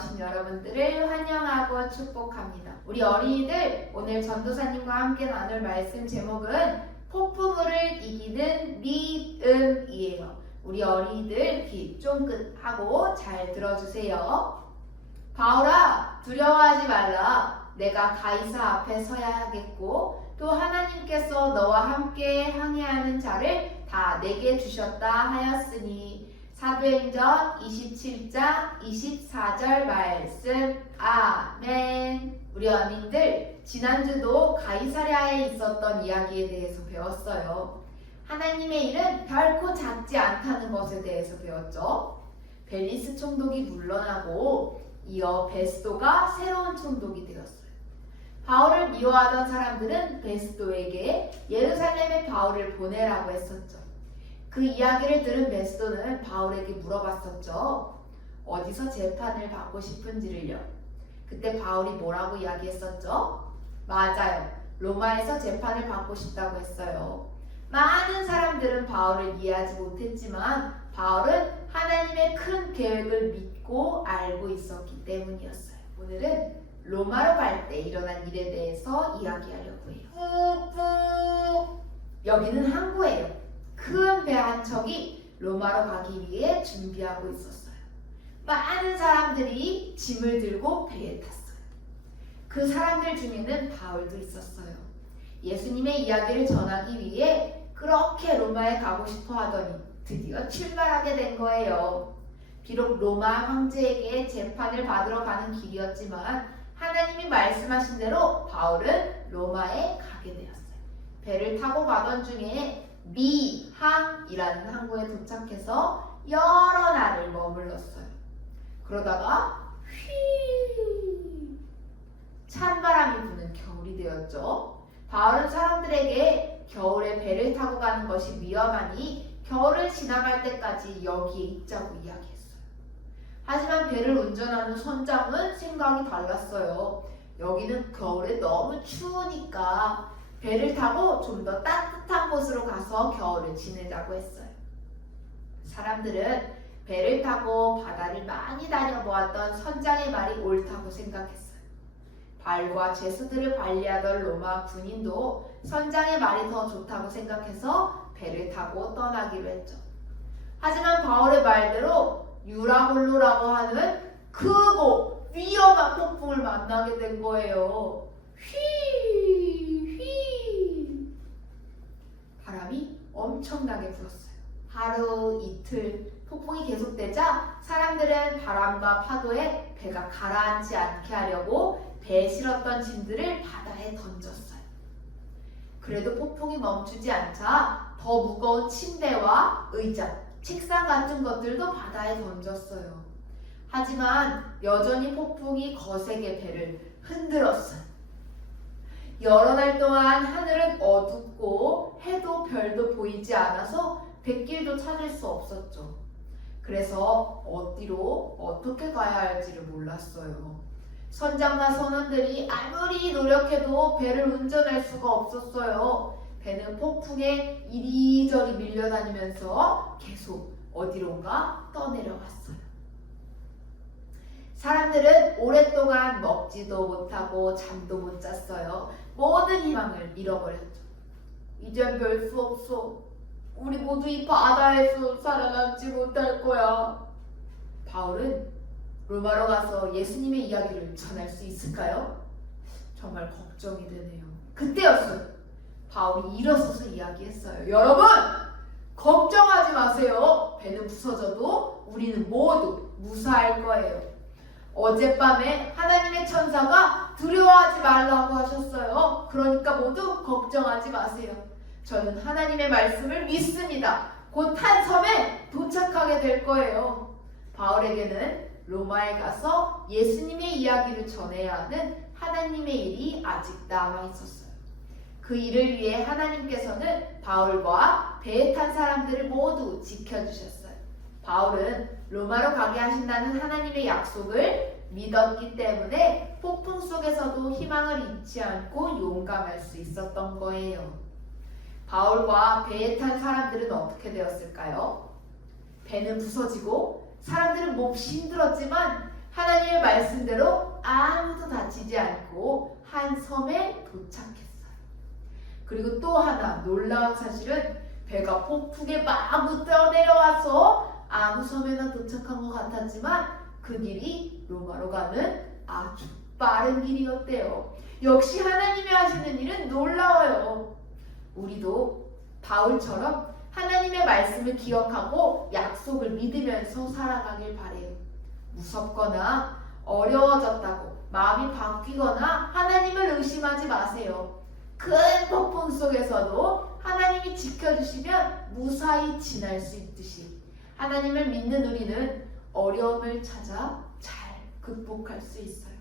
나오신 여러분들을 환영하고 축복합니다. 우리 어린이들 오늘 전도사님과 함께 나눌 말씀 제목은 폭풍우를 이기는 믿음이에요. 우리 어린이들 귀 쫑긋하고 잘 들어주세요. 바울아 두려워하지 말라. 내가 가이사 앞에 서야 하겠고 또 하나님께서 너와 함께 항해하는 자를 다 내게 주셨다 하였으니 사도행전 27장 24절 말씀. 아멘. 우리 어민들 지난주도 가이사랴에 있었던 이야기에 대해서 배웠어요. 하나님의 일은 결코 작지 않다는 것에 대해서 배웠죠. 벨리스 총독이 물러나고 이어 베스도가 새로운 총독이 되었어요. 바울을 미워하던 사람들은 베스도에게 예루살렘에 바울을 보내라고 했었죠. 그 이야기를 들은 베스도는 바울에게 물어봤었죠. 어디서 재판을 받고 싶은지를요. 그때 바울이 뭐라고 이야기했었죠? 맞아요. 로마에서 재판을 받고 싶다고 했어요. 많은 사람들은 바울을 이해하지 못했지만 바울은 하나님의 큰 계획을 믿고 알고 있었기 때문이었어요. 오늘은 로마로 갈 때 일어난 일에 대해서 이야기하려고 해요. 여기는 항구예요. 큰 배 한 척이 로마로 가기 위해 준비하고 있었어요. 많은 사람들이 짐을 들고 배에 탔어요. 그 사람들 중에는 바울도 있었어요. 예수님의 이야기를 전하기 위해 그렇게 로마에 가고 싶어 하더니 드디어 출발하게 된 거예요. 비록 로마 황제에게 재판을 받으러 가는 길이었지만 하나님이 말씀하신 대로 바울은 로마에 가게 되었어요. 배를 타고 가던 중에 미항이라는 항구에 도착해서 여러 날을 머물렀어요. 그러다가 휘 찬바람이 부는 겨울이 되었죠. 바울은 사람들에게 겨울에 배를 타고 가는 것이 위험하니 겨울을 지나갈 때까지 여기에 있자고 이야기했어요. 하지만 배를 운전하는 선장은 생각이 달랐어요. 여기는 겨울에 너무 추우니까 배를 타고 좀 더 따뜻한 곳으로 가서 겨울을 지내자고 했어요. 사람들은 배를 타고 바다를 많이 다녀보았던 선장의 말이 옳다고 생각했어요. 발과 제수들을 관리하던 로마 군인도 선장의 말이 더 좋다고 생각해서 배를 타고 떠나기로 했죠. 하지만 바울의 말대로 유라굴루라고 하는 크고 위험한 폭풍을 만나게 된 거예요. 휘, 휘. 바람이 엄청나게 불었어요. 하루, 이틀, 폭풍이 계속되자 사람들은 바람과 파도에 배가 가라앉지 않게 하려고 배에 실었던 짐들을 바다에 던졌어요. 그래도 폭풍이 멈추지 않자 더 무거운 침대와 의자, 책상 같은 것들도 바다에 던졌어요. 하지만 여전히 폭풍이 거세게 배를 흔들었어요. 여러 날 동안 하늘은 어둡고 해도 별도 보이지 않아서 백길도 찾을 수 없었죠. 그래서 어디로 어떻게 가야 할지를 몰랐어요. 선장과 선원들이 아무리 노력해도 배를 운전할 수가 없었어요. 배는 폭풍에 이리저리 밀려다니면서 계속 어디론가 떠내려갔어요. 사람들은 오랫동안 먹지도 못하고 잠도 못 잤어요. 모든 희망을 잃어버렸죠. 이젠 별 수 없어. 우리 모두 이 바다에서 살아남지 못할 거야. 바울은 로마로 가서 예수님의 이야기를 전할 수 있을까요? 정말 걱정이 되네요. 그때였어요. 바울이 일어서서 이야기했어요. 여러분, 걱정하지 마세요. 배는 부서져도 우리는 모두 무사할 거예요. 어젯밤에 하나님의 천사가 두려워하지 말라고 하셨어요. 그러니까 모두 걱정하지 마세요. 저는 하나님의 말씀을 믿습니다. 곧 한 섬에 도착하게 될 거예요. 바울에게는 로마에 가서 예수님의 이야기를 전해야 하는 하나님의 일이 아직 남아 있었어요. 그 일을 위해 하나님께서는 바울과 배에 탄 사람들을 모두 지켜주셨어요. 바울은 로마로 가게 하신다는 하나님의 약속을 믿었기 때문에 폭풍 속에서도 희망을 잃지 않고 용감할 수 있었던 거예요. 바울과 배에 탄 사람들은 어떻게 되었을까요? 배는 부서지고 사람들은 몹시 힘들었지만 하나님의 말씀대로 아무도 다치지 않고 한 섬에 도착했어요. 그리고 또 하나 놀라운 사실은 배가 폭풍에 막 떠내려와서 아무 섬에나 도착한 것 같았지만 그 길이 로마로 가는 아주 빠른 길이었대요. 역시 하나님이 하시는 일은 놀라워요. 우리도 바울처럼 하나님의 말씀을 기억하고 약속을 믿으면서 살아가길 바래요. 무섭거나 어려워졌다고 마음이 바뀌거나 하나님을 의심하지 마세요. 큰 폭풍 속에서도 하나님이 지켜주시면 무사히 지날 수 있듯이 하나님을 믿는 우리는 어려움을 찾아 잘 극복할 수 있어요.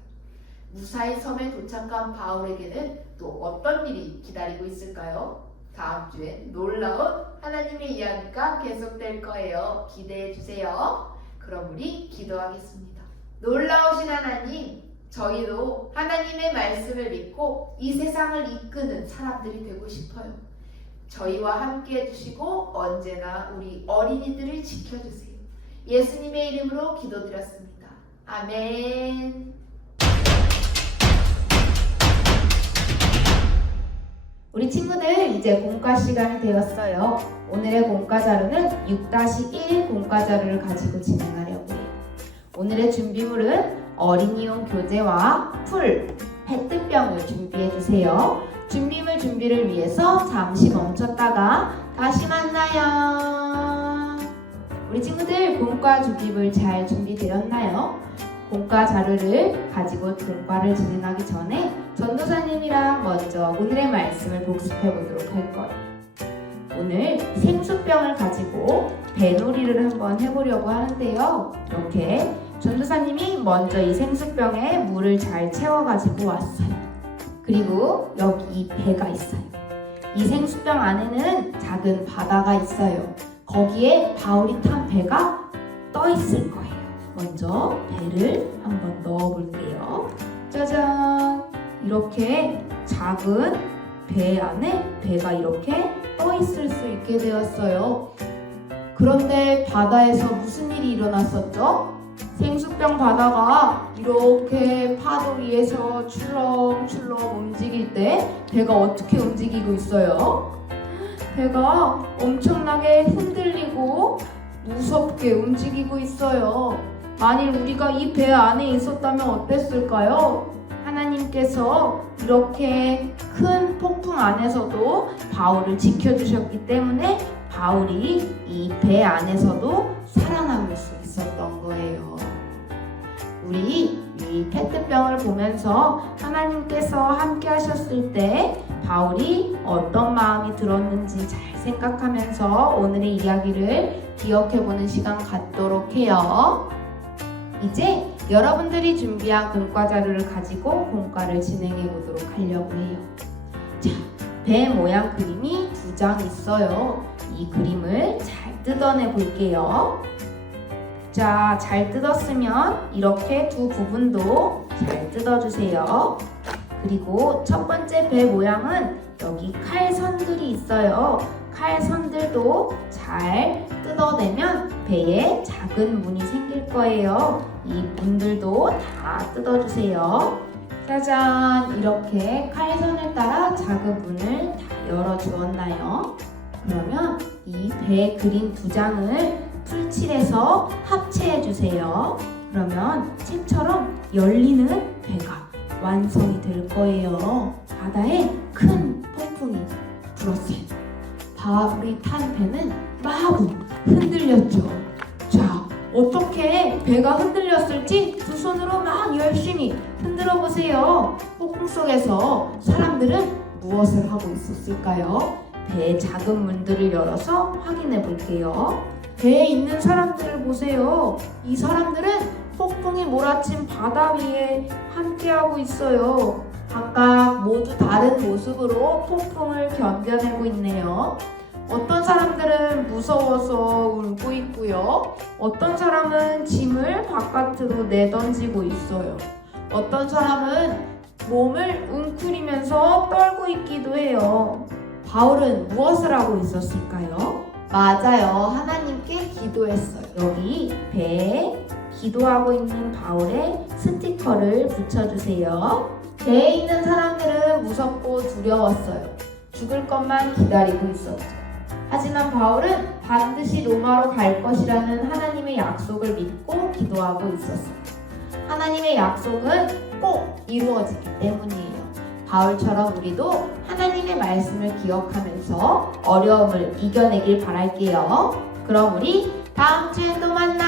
무사히 섬에 도착한 바울에게는 또 어떤 일이 기다리고 있을까요? 다음 주에 놀라운 하나님의 이야기가 계속될 거예요. 기대해 주세요. 그럼 우리 기도하겠습니다. 놀라우신 하나님, 저희도 하나님의 말씀을 믿고 이 세상을 이끄는 사람들이 되고 싶어요. 저희와 함께 해주시고 언제나 우리 어린이들을 지켜주세요. 예수님의 이름으로 기도드렸습니다. 아멘. 우리 친구들 이제 공과 시간이 되었어요. 오늘의 공과 자료는 6-1 공과 자료를 가지고 진행하려고 해요. 오늘의 준비물은 어린이용 교재와 풀, 페트병을 준비해 주세요. 준비물 준비를 위해서 잠시 멈췄다가 다시 만나요. 우리 친구들 공과 준비물 잘 준비되었나요? 공과 자료를 가지고 공과를 진행하기 전에 전도사님이랑 먼저 오늘의 말씀을 복습해 보도록 할 거예요. 오늘 생수병을 가지고 배놀이를 한번 해보려고 하는데요. 이렇게 전도사님이 먼저 이 생수병에 물을 잘 채워가지고 왔어요. 그리고 여기 이 배가 있어요. 이 생수병 안에는 작은 바다가 있어요. 거기에 바울이 탄 배가 떠 있을 거예요. 먼저 배를 한번 넣어 볼게요. 짜잔! 이렇게 작은 배 안에 배가 이렇게 떠 있을 수 있게 되었어요. 그런데 바다에서 무슨 일이 일어났었죠? 생수병 바다가 이렇게 파도 위에서 출렁출렁 움직일 때 배가 어떻게 움직이고 있어요? 배가 엄청나게 흔들리고 무섭게 움직이고 있어요. 만일 우리가 이 배 안에 있었다면 어땠을까요? 하나님께서 이렇게 큰 폭풍 안에서도 바울을 지켜주셨기 때문에 바울이 이 배 안에서도 살아남을 수 있었던 거예요. 우리 이 페트병을 보면서 하나님께서 함께 하셨을 때 바울이 어떤 마음이 들었는지 잘 생각하면서 오늘의 이야기를 기억해 보는 시간 갖도록 해요. 이제 여러분들이 준비한 공과 자료를 가지고 공과를 진행해 보도록 하려고 해요. 자, 배 모양 그림이 두 장 있어요. 이 그림을 잘 뜯어내 볼게요. 자, 잘 뜯었으면 이렇게 두 부분도 잘 뜯어주세요. 그리고 첫 번째 배 모양은 여기 칼선들이 있어요. 칼선들도 잘 뜯어내면 배에 작은 문이 생길 거예요. 이 문들도 다 뜯어주세요. 짜잔! 이렇게 칼선을 따라 작은 문을 다 열어주었나요? 그러면 이 배 그린 두 장을 풀칠해서 합체해 주세요. 그러면 책처럼 열리는 배가 완성이 될 거예요. 바다에 큰 폭풍이 불었어요. 바울이 탄 배는 마구 흔들렸죠. 자, 어떻게 배가 흔들렸을지 두 손으로 막 열심히 흔들어 보세요. 폭풍 속에서 사람들은 무엇을 하고 있었을까요? 배의 작은 문들을 열어서 확인해 볼게요. 배에 있는 사람들을 보세요. 이 사람들은 폭풍이 몰아친 바다 위에 함께하고 있어요. 각각 모두 다른 모습으로 폭풍을 견뎌내고 있네요. 어떤 사람들은 무서워서 울고 있고요. 어떤 사람은 짐을 바깥으로 내던지고 있어요. 어떤 사람은 몸을 웅크리면서 떨고 있기도 해요. 바울은 무엇을 하고 있었을까요? 맞아요. 하나님께 기도했어요. 여기 배에 기도하고 있는 바울의 스티커를 붙여주세요. 배에 있는 사람들은 무섭고 두려웠어요. 죽을 것만 기다리고 있었죠. 하지만 바울은 반드시 로마로 갈 것이라는 하나님의 약속을 믿고 기도하고 있었어요. 하나님의 약속은 꼭 이루어지기 때문이에요. 바울처럼 우리도 하나님의 말씀을 기억하면서 어려움을 이겨내길 바랄게요. 그럼 우리 다음 주에 또 만나요.